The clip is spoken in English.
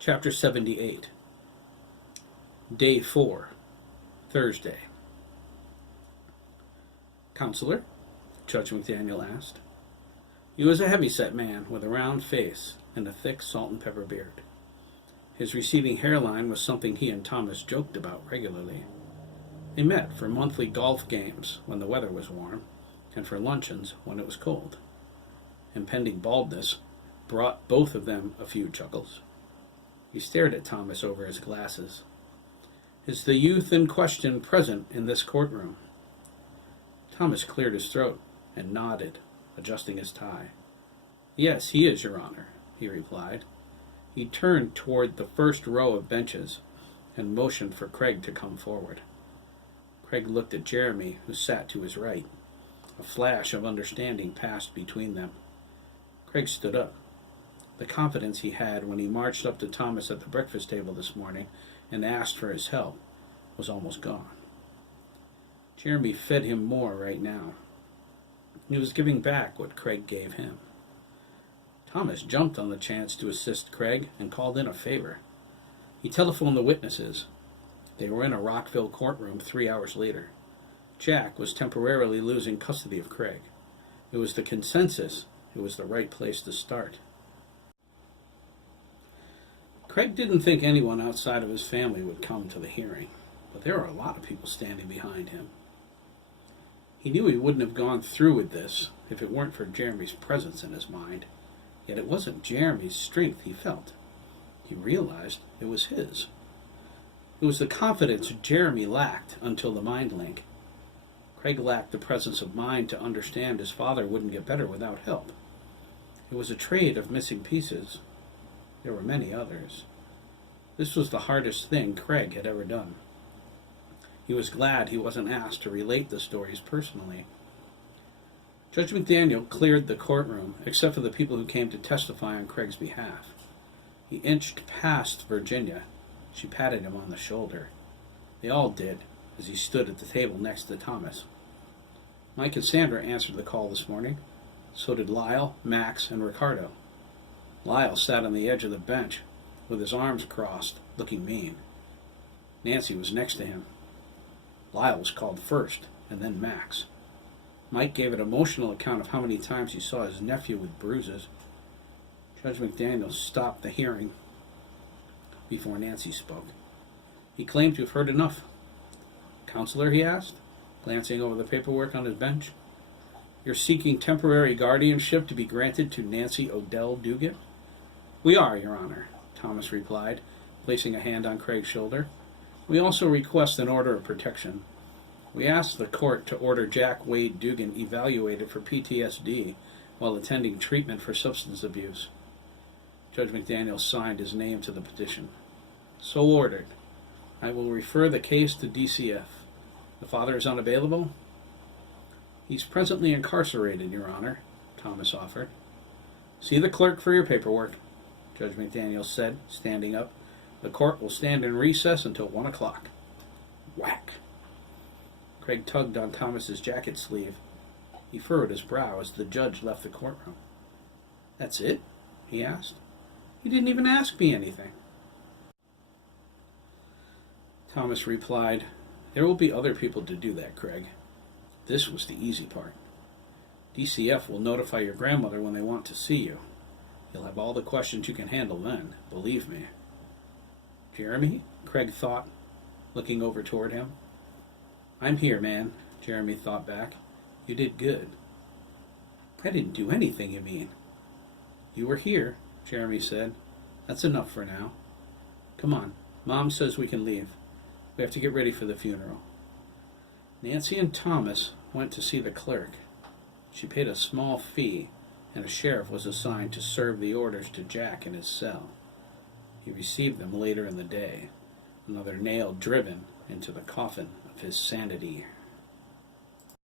Chapter 78. Day 4, Thursday. "Counselor?" Judge McDaniel asked. He was a heavy-set man with a round face and a thick salt-and-pepper beard. His receding hairline was something he and Thomas joked about regularly. They met for monthly golf games when the weather was warm, and for luncheons when it was cold. Impending baldness brought both of them a few chuckles. He stared at Thomas over his glasses. "Is the youth in question present in this courtroom?" Thomas cleared his throat and nodded, adjusting his tie. "Yes, he is, Your Honor," he replied. He turned toward the first row of benches and motioned for Craig to come forward. Craig looked at Jeremy, who sat to his right. A flash of understanding passed between them. Craig stood up. The confidence he had when he marched up to Thomas at the breakfast table this morning and asked for his help was almost gone. Jeremy fed him more right now. He was giving back what Craig gave him. Thomas jumped on the chance to assist Craig and called in a favor. He telephoned the witnesses. They were in a Rockville courtroom 3 hours later. Jack was temporarily losing custody of Craig. It was the consensus it was the right place to start. Craig didn't think anyone outside of his family would come to the hearing, but there were a lot of people standing behind him. He knew he wouldn't have gone through with this if it weren't for Jeremy's presence in his mind, yet it wasn't Jeremy's strength he felt. He realized it was his. It was the confidence Jeremy lacked until the mind link. Craig lacked the presence of mind to understand his father wouldn't get better without help. It was a trade of missing pieces. There were many others. This was the hardest thing Craig had ever done. He was glad he wasn't asked to relate the stories personally. Judge McDaniel cleared the courtroom, except for the people who came to testify on Craig's behalf. He inched past Virginia. She patted him on the shoulder. They all did, as he stood at the table next to Thomas. Mike and Sandra answered the call this morning. So did Lyle, Max, and Ricardo. Lyle sat on the edge of the bench, with his arms crossed, looking mean. Nancy was next to him. Lyle was called first, and then Max. Mike gave an emotional account of how many times he saw his nephew with bruises. Judge McDaniel stopped the hearing before Nancy spoke. He claimed to have heard enough. "Counselor," he asked, glancing over the paperwork on his bench. "You're seeking temporary guardianship to be granted to Nancy Odell Dougan?" "We are, Your Honor," Thomas replied, placing a hand on Craig's shoulder. "We also request an order of protection. We ask the court to order Jack Wade Dougan evaluated for PTSD while attending treatment for substance abuse." Judge McDaniel signed his name to the petition. "So ordered. I will refer the case to DCF. The father is unavailable?" "He's presently incarcerated, Your Honor," Thomas offered. "See the clerk for your paperwork," Judge McDaniel said, standing up. "The court will stand in recess until 1 o'clock. Whack! Craig tugged on Thomas's jacket sleeve. He furrowed his brow as the judge left the courtroom. "That's it?" he asked. "You didn't even ask me anything." Thomas replied, "There will be other people to do that, Craig. This was the easy part. DCF will notify your grandmother when they want to see you. You'll have all the questions you can handle then, believe me." "Jeremy?" Craig thought, looking over toward him. "I'm here, man," Jeremy thought back. "You did good." "I didn't do anything, you mean?" "You were here," Jeremy said. "That's enough for now. Come on, Mom says we can leave. We have to get ready for the funeral." Nancy and Thomas went to see the clerk. She paid a small fee, and a sheriff was assigned to serve the orders to Jack in his cell. He received them later in the day, another nail driven into the coffin of his sanity.